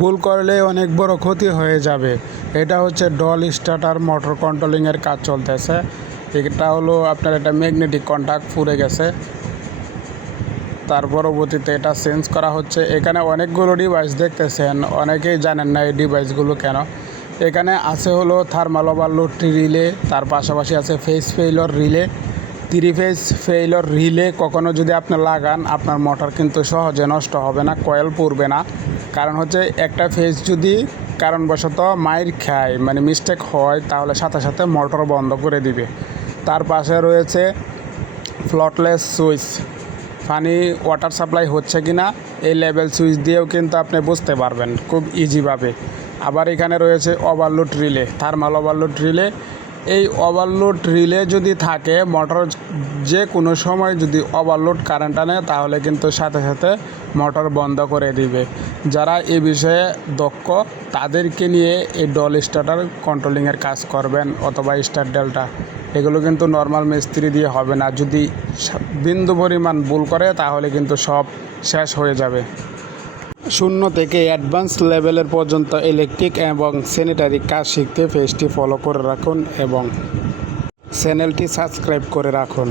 ভুল করলে অনেক বড় ক্ষতি হয়ে যাবে। এটা হচ্ছে ডল স্টার্টার মোটর কন্ট্রোলিংয়ের কাজ চলতেছে। এটা হলো আপনার একটা ম্যাগনেটিক কন্ট্যাক্ট পুড়ে গেছে, তার পরবর্তীতে এটা চেঞ্জ করা হচ্ছে। এখানে অনেকগুলো ডিভাইস দেখতেছেন, অনেকেই জানেন না এই ডিভাইসগুলো কেন। এখানে আছে হলো থার্মাল ওভারলোড রিলে, তার পাশাপাশি আছে face failure relay. 3 phase failure relay কখনো যদি আপনি লাগান, আপনার মোটর কিন্তু সহজে নষ্ট হবে না, কয়েল পুড়বে না। কারণ হচ্ছে একটা ফেজ যদি কারণবশত মাইর খায়, মানে মিস্টেক হয়, তাহলে সাথে সাথে মোটর বন্ধ করে দিবে। তার পাশে রয়েছে ফ্লটলেস সুইচ, পানি ওয়াটার সাপ্লাই হচ্ছে কি না এই লেভেল সুইচ দিয়েও কিন্তু আপনি বুঝতে পারবেন খুব ইজিভাবে। আবার এখানে রয়েছে overload relay, thermal overload relay. এই ওভারলোড রিলে যদি থাকে, মোটর যে কোনো সময় যদি ওভারলোড কারেন্ট আনে, তাহলে কিন্তু সাথে সাথে মোটর বন্ধ করে দিবে। যারা এই বিষয়ে দক্ষ, তাদেরকে নিয়ে এই ডল স্টার্টার কন্ট্রোলিংয়ের কাজ করবেন, অথবা স্টার ডেল্টা। এগুলো কিন্তু নর্মাল মিস্ত্রি দিয়ে হবে না। যদি বিন্দু পরিমাণ ভুল করে, তাহলে কিন্তু সব শেষ হয়ে যাবে। 0 থেকে অ্যাডভান্স লেভেলের পর্যন্ত ইলেকট্রিক এবং স্যানিটারি কাজ শিখতে পেজটি ফলো করে রাখুন এবং চ্যানেলটি সাবস্ক্রাইব করে রাখুন।